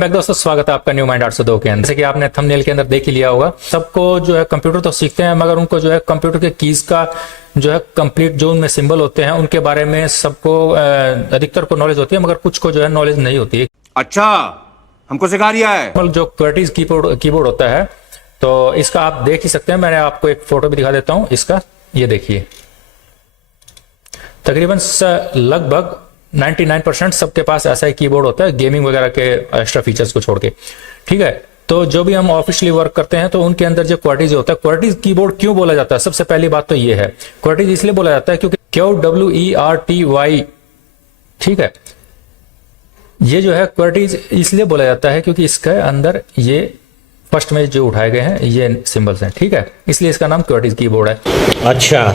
Welcome back दोस्तों, स्वागत है आपका न्यू माइंड 802 के अंदर। जैसे कि आपने थंबनेल के अंदर देख ही लिया होगा, सबको जो है कंप्यूटर तो सीखते हैं, मगर उनको जो है कंप्यूटर के कीज का जो है कंप्लीट जो उनमें सिंबल होते हैं उनके बारे में सबको अधिकतर को नॉलेज होती है, मगर कुछ को जो है नॉलेज नहीं होती है। अच्छा, हमको सिखा रिया है। जो क्वर्टीज कीबोर्ड होता है, तो इसका आप देख ही सकते हैं। मैंने आपको एक फोटो भी दिखा देता हूं इसका। ये देखिए, तकरीबन लगभग 99% सबके पास ऐसा ही कीबोर्ड होता है, गेमिंग वगैरह के एक्स्ट्रा फीचर्स को छोड़ के। ठीक है, तो जो भी हम ऑफिशियली वर्क करते हैं तो उनके अंदर जो क्वर्टीज होता है, क्वर्टीज कीबोर्ड क्यों बोला जाता है? सबसे पहली बात तो ये है, क्वर्टीज इसलिए बोला जाता है क्योंकि QWERTY, ठीक है, ये जो है क्वर्टीज इसलिए बोला जाता है क्योंकि इसके अंदर ये फर्स्ट में जो उठाए गए हैं ये सिंबल्स हैं। ठीक है, इसलिए इसका नाम क्वर्टीज कीबोर्ड है। अच्छा,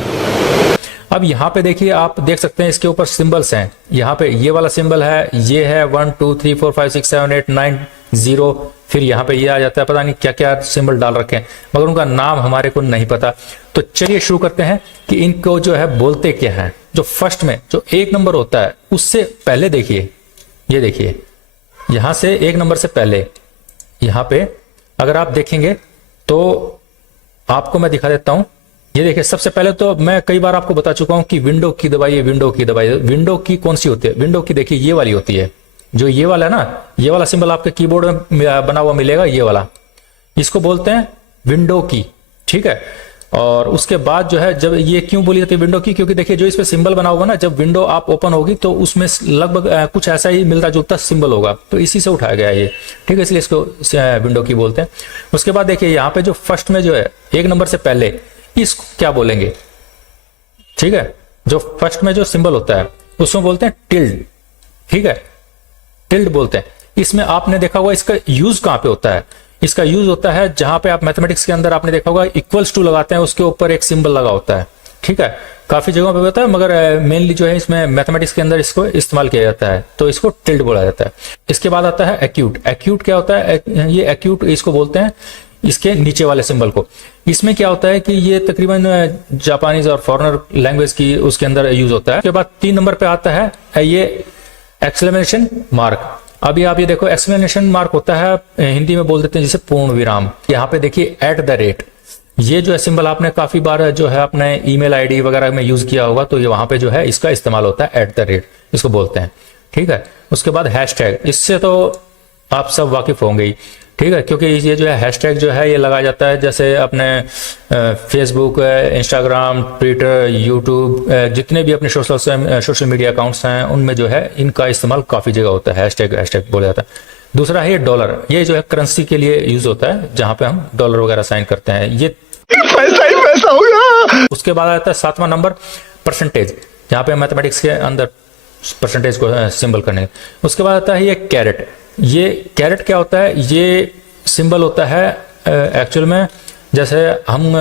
अब यहाँ पे देखिए, आप देख सकते हैं इसके ऊपर सिंबल्स हैं। यहाँ पे ये वाला सिंबल है, ये है 1 2 3 4 5 6 7 8 9 0, फिर यहाँ पे ये आ जाता है। पता नहीं क्या क्या सिंबल डाल रखे हैं, मगर उनका नाम हमारे को नहीं पता। तो चलिए शुरू करते हैं कि इनको जो है बोलते क्या है। जो फर्स्ट में जो 1 नंबर होता है उससे पहले देखिए, ये देखिए, यहां से 1 नंबर से पहले यहां पे अगर आप देखेंगे तो आपको मैं दिखा देता हूं। ये देखिए, सबसे पहले तो मैं कई बार आपको बता चुका हूं कि विंडो की दबाइए, विंडो की दबाइए। विंडो की कौन सी होती है? विंडो की देखिए ये वाली होती है, जो ये वाला है ना, ये वाला सिंबल आपके कीबोर्ड में बना हुआ मिलेगा, ये वाला, इसको बोलते हैं विंडो की। ठीक है, और उसके बाद जो है, जब ये क्यों बोली जाती है विंडो की, क्योंकि देखिए जो इस पे सिंबल बना होगा ना, जब विंडो आप ओपन होगी तो उसमें लगभग कुछ ऐसा ही मिलता जुलता सिंबल होगा, तो इसी से उठाया गया है ये। ठीक है, इसलिए इसको विंडो की बोलते हैं। उसके बाद देखिए यहाँ पे जो फर्स्ट में जो है 1 नंबर से पहले, इसको क्या बोलेंगे? ठीक है, जो फर्स्ट में जो सिंबल होता है उसको बोलते हैं टिल्ड। ठीक है, टिल्ड बोलते हैं। इसमें आपने देखा होगा इसका यूज कहां पे होता है? इसका यूज होता है जहां पे आप मैथमेटिक्स के अंदर आपने देखा होगा इक्वल्स टू लगाते हैं, उसके ऊपर एक सिंबल लगा होता है। ठीक है, काफी जगहों पे होता है, मगर मेनली जो है इसमें मैथमेटिक्स के अंदर इसको इस्तेमाल किया जाता है, तो इसको टिल्ड बोला जाता है। इसके बाद आता है एक्यूट। एक्यूट क्या होता है? ये एक्यूट इसको बोलते हैं इसके नीचे वाले सिंबल को। इसमें क्या होता है कि ये तकरीबन जापानीज और फॉरेनर लैंग्वेज की उसके अंदर यूज होता है। उसके बाद 3 नंबर पे आता है ये एक्सक्लेमेशन मार्क। अभी आप ये देखो, एक्सक्लेमेशन मार्क होता है, हिंदी में बोल देते हैं जिसे पूर्ण विराम। यहाँ पे देखिए @ ये जो है सिंबल आपने काफी बार जो है अपने ईमेल आईडी वगैरह में यूज किया होगा, तो ये वहां पे जो है इसका इस्तेमाल होता है, @ इसको बोलते हैं। ठीक है, उसके बाद हैशटैग, इससे तो आप सब वाकिफ होंगे ही। ठीक है, क्योंकि ये जो है हैशटैग जो है ये लगाया जाता है, जैसे अपने फेसबुक, इंस्टाग्राम, ट्विटर, यूट्यूब, जितने भी अपने सोशल मीडिया अकाउंट्स हैं उनमें जो है इनका इस्तेमाल काफी जगह होता है, हैशटैग बोला जाता है। दूसरा है डॉलर। ये जो है करेंसी के लिए यूज होता है, जहां पे हम डॉलर वगैरह साइन करते हैं। ये पैसा ही पैसा होगा। उसके बाद आता है 7वां नंबर, परसेंटेज, जहां पे मैथमेटिक्स के अंदर परसेंटेज को सिंबल करने। उसके बाद आता है ये कैरेट। ये कैरेट क्या होता है? ये सिंबल होता है एक्चुअल में, जैसे हम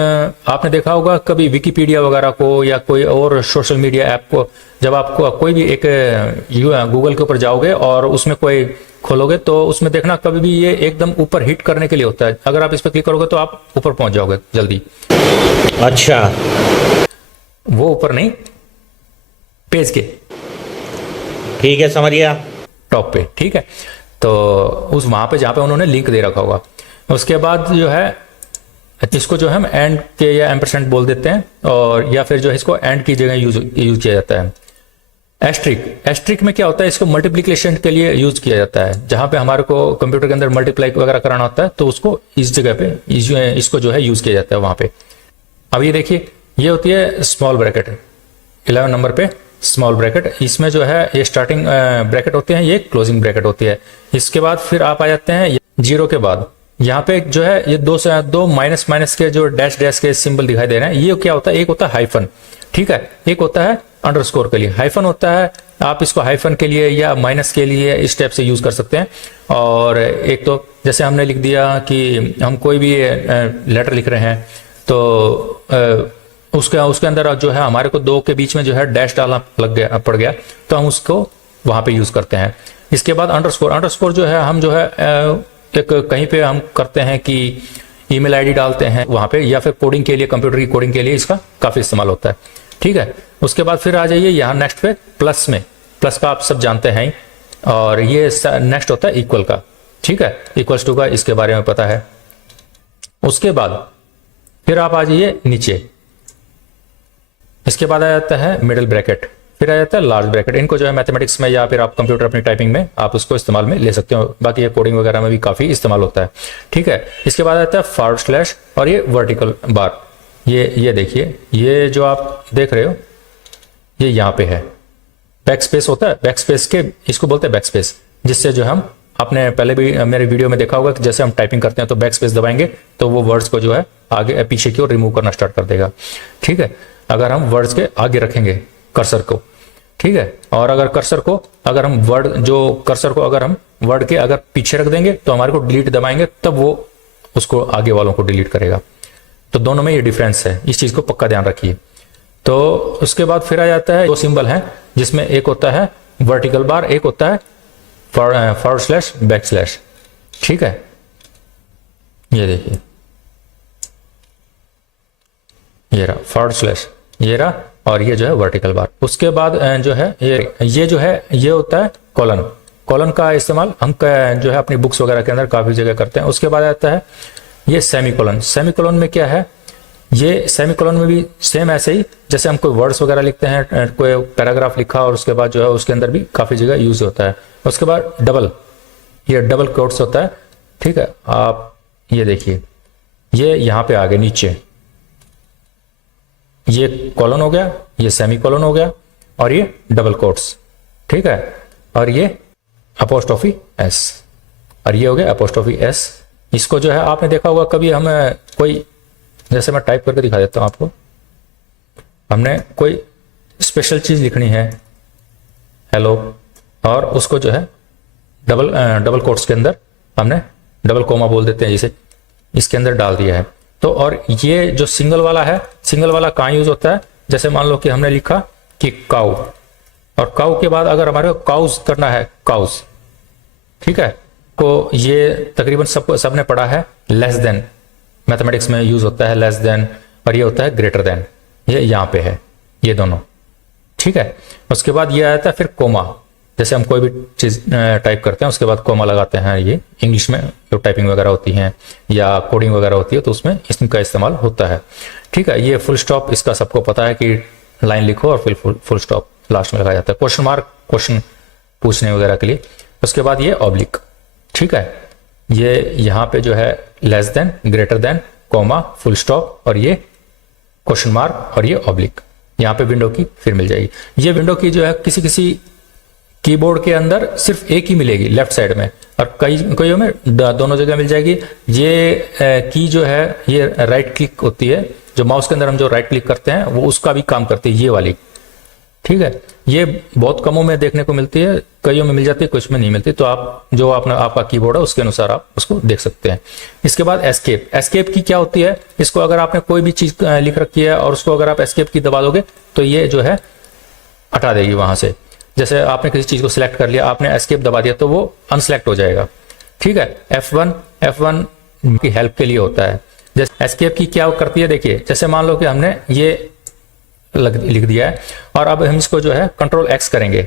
आपने देखा होगा कभी विकिपीडिया वगैरह को या कोई और सोशल मीडिया ऐप को, जब आपको कोई भी एक गूगल के ऊपर जाओगे और उसमें कोई खोलोगे तो उसमें देखना कभी भी ये एकदम ऊपर हिट करने के लिए होता है। अगर आप इस पर क्लिक करोगे तो आप ऊपर पहुंच जाओगे जल्दी। अच्छा, वो ऊपर नहीं, पेज के, ठीक है, समझ गया, टॉप पे। ठीक है, तो उस वहां पे जहां पे उन्होंने लिंक दे रखा होगा। उसके बाद जो है इसको जो है हम एंड के या एम्परसेंट बोल देते हैं, और या फिर जो है इसको एंड की जगह यूज किया जाता है। एस्ट्रिक। एस्ट्रिक में क्या होता है? इसको मल्टीप्लिकेशन के लिए यूज किया जाता है, जहां पे हमारे को कंप्यूटर के अंदर मल्टीप्लाई वगैरह कराना होता है, तो उसको इस जगह पे इसको जो है यूज किया जाता है वहां पे। अब ये देखिए, ये होती है स्मॉल ब्रैकेट, 11 नंबर पे स्मॉल ब्रैकेट। इसमें जो है ये स्टार्टिंग ब्रैकेट होते हैं, ये क्लोजिंग ब्रैकेट होती है। इसके बाद फिर आप आ जाते हैं 0 के बाद, यहाँ पे जो है ये दो माइनस के जो डैश के सिंबल दिखाई दे रहे हैं, ये क्या होता है? एक होता है हाइफन। ठीक है, एक होता है अंडरस्कोर के लिए। हाइफन होता है, आप इसको हाइफन के लिए या माइनस के लिए इस टाइप से यूज कर सकते हैं। और एक तो जैसे हमने लिख दिया कि हम कोई भी लेटर लिख रहे हैं, तो उसके अंदर जो है हमारे को 2 के बीच में जो है डैश डालना पड़ गया, तो हम उसको वहां पे यूज करते हैं। इसके बाद अंडरस्कोर जो है हम जो है एक कहीं पे हम करते हैं कि ईमेल आईडी डालते हैं वहां पे, या फिर कोडिंग के लिए, कंप्यूटर की कोडिंग के लिए इसका काफी इस्तेमाल होता है। ठीक है, उसके बाद फिर आ जाइए यहाँ नेक्स्ट पे, प्लस में। प्लस का आप सब जानते हैं, और ये नेक्स्ट होता है इक्वल का। ठीक है, इक्वल्स टू का इसके बारे में पता है। उसके बाद फिर आप आ जाइए नीचे, इसके बाद आ जाता है मिडिल ब्रैकेट, फिर आ जाता है लार्ज ब्रैकेट। इनको जो है मैथमेटिक्स में या फिर आप कंप्यूटर अपनी टाइपिंग में आप उसको इस्तेमाल में ले सकते हो, बाकी ये कोडिंग वगैरह में भी काफी इस्तेमाल होता है। ठीक है, इसके बाद आता है फॉरवर्ड स्लैश और ये वर्टिकल बार। ये देखिए, ये जो आप देख रहे हो ये यहाँ पे है, बैक स्पेस होता है, बैक स्पेस के इसको बोलते हैं बैक स्पेस, जिससे जो हम आपने पहले भी मेरे वीडियो में देखा होगा कि जैसे हम टाइपिंग करते हैं तो बैक स्पेस दबाएंगे तो वो वर्ड्स को जो है आगे पीछे की ओर रिमूव करना स्टार्ट कर देगा। ठीक है, अगर हम वर्ड्स के आगे रखेंगे कर्सर को, ठीक है, और अगर कर्सर को अगर हम वर्ड के अगर पीछे रख देंगे तो हमारे को डिलीट दबाएंगे तब वो उसको आगे वालों को डिलीट करेगा। तो दोनों में ये डिफरेंस है, इस चीज को पक्का ध्यान रखिए। तो उसके बाद फिर आ जाता है दो सिंबल हैं, जिसमें एक होता है वर्टिकल बार, एक होता है फॉरवर्ड स्लैश बैक स्लैश। ठीक है, ये देखिए, ये रहा फॉरवर्ड स्लैश, ये रहा, और ये जो है वर्टिकल बार। उसके बाद जो है ये जो है ये होता है कॉलन। कॉलन का इस्तेमाल हम जो है अपनी बुक्स वगैरह के अंदर काफी जगह करते हैं। उसके बाद आता है ये सेमीकोलन। सेमीकोलन में क्या है, ये सेमीकोलन में भी सेम ऐसे ही जैसे हम कोई वर्ड्स वगैरह लिखते हैं, कोई पैराग्राफ लिखा और उसके बाद जो है उसके अंदर भी काफी जगह यूज होता है। उसके बाद डबल, ये डबल कोट्स होता है। ठीक है, आप ये देखिए, ये यहाँ पे आगे नीचे ये कॉलन हो गया, ये सेमीकोलन हो गया, और ये डबल कोट्स। ठीक है, और ये अपोस्ट्रोफी एस, और ये हो गया अपोस्ट्रोफी एस। इसको जो है आपने देखा होगा कभी, हमें कोई, जैसे मैं टाइप करके दिखा देता हूं आपको, हमने कोई स्पेशल चीज लिखनी है, हेलो, और उसको जो है डबल कोट्स के अंदर हमने डबल कोमा बोल देते हैं जिसे, इसके अंदर डाल दिया है। तो और ये जो सिंगल वाला है, सिंगल वाला कहाँ यूज होता है, जैसे मान लो कि हमने लिखा कि काउ, और काउ के बाद अगर हमारे को काउज करना है, काउज, ठीक है, तो ये तकरीबन सबने पढ़ा है लेस देन, मैथमेटिक्स में यूज होता है लेस देन, और ये होता है ग्रेटर देन, ये यहाँ पे है, ये दोनों। ठीक है, उसके बाद ये आता है फिर कोमा, जैसे हम कोई भी चीज टाइप करते हैं उसके बाद कोमा लगाते हैं। ये इंग्लिश में जो टाइपिंग वगैरह होती हैं या कोडिंग वगैरह होती है तो उसमें इसका इस्तेमाल होता है। ठीक है, ये फुल स्टॉप, इसका सबको पता है कि लाइन लिखो और फिर फुल स्टॉप लास्ट में लगाया जाता है, क्वेश्चन मार्क, क्वेश्चन पूछने वगैरह के लिए। उसके बाद ये ऑब्लिक। ठीक है, ये यहाँ पे जो है less than, greater than, comma, full stop, और ये क्वेश्चन मार्क, और ये ऑब्लिक। यहाँ पे विंडो की फिर मिल जाएगी। ये विंडो की जो है किसी कीबोर्ड के अंदर सिर्फ एक ही मिलेगी लेफ्ट साइड में, और कईयों में दोनों जगह मिल जाएगी। ये की जो है ये राइट क्लिक होती है, जो माउस के अंदर हम जो राइट क्लिक करते हैं वो उसका भी काम करती है, ये वाली। ठीक है, ये बहुत कमों में देखने को मिलती है, कईयों में मिल जाती है, कुछ में नहीं मिलती। तो आप जो आपका कीबोर्ड है उसके अनुसार आप उसको देख सकते हैं। इसके बाद एस्केप। एस्केप की क्या होती है, इसको अगर आपने कोई भी चीज लिख रखी है और उसको अगर आप एस्केप की दबा दोगे तो ये जो है हटा देगी वहां से। जैसे आपने किसी चीज को सिलेक्ट कर लिया, आपने एस्केप दबा दिया तो वो अनसिलेक्ट हो जाएगा। ठीक है, F1 की हेल्प के लिए होता है। जैसे एस्केप की क्या करती है, देखिए, जैसे मान लो कि हमने ये लिख दिया है और अब हम इसको जो है कंट्रोल X करेंगे,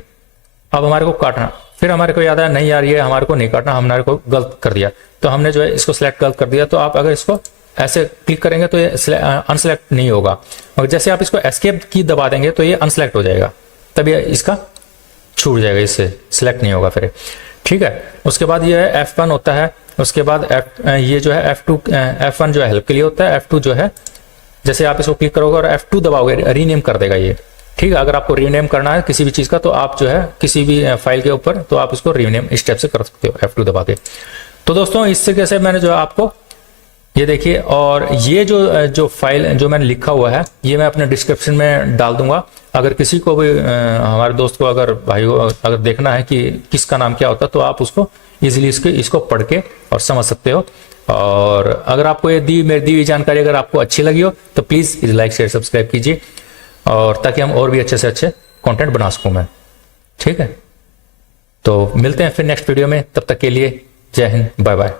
अब हमारे को काटना, फिर हमारे को याद आया नहीं यार ये हमारे को नहीं काटना, हमारे को गलत कर दिया, तो हमने जो है इसको सिलेक्ट गलत कर दिया। तो आप अगर इसको ऐसे क्लिक करेंगे तो ये अनसिलेक्ट नहीं होगा, और जैसे आप इसको एस्केप की दबा देंगे तो ये अनसिलेक्ट हो जाएगा, तब ये इसका छूट जाएगा, इससे सिलेक्ट नहीं होगा फिर। ठीक है, उसके बाद ये है F1 होता है। उसके बाद ये जो है F1 जो है हेल्प के लिए होता है। F2 जो है जैसे आप इसको क्लिक करोगे और F2 दबाओगे रीनेम कर देगा ये। ठीक है, अगर आपको रीनेम करना है किसी भी चीज का तो आप जो है किसी भी फाइल के ऊपर तो आप इसको रीनेम इस टाइप से कर सकते हो F2 दबा के। तो दोस्तों इससे कैसे मैंने जो है आपको ये देखिए, और ये जो फाइल जो मैंने लिखा हुआ है ये मैं अपने डिस्क्रिप्शन में डाल दूंगा। अगर किसी को भी हमारे दोस्त को अगर भाई अगर देखना है कि किसका नाम क्या होता है तो आप उसको इजीली इसको पढ़ के और समझ सकते हो। और अगर आपको ये मेरी दी हुई जानकारी अगर आपको अच्छी लगी हो तो प्लीज लाइक शेयर सब्सक्राइब कीजिए, और ताकि हम और भी अच्छे से अच्छे कंटेंट बना सकूं मैं। ठीक है, तो मिलते हैं फिर नेक्स्ट वीडियो में, तब तक के लिए जय हिंद, बाय बाय।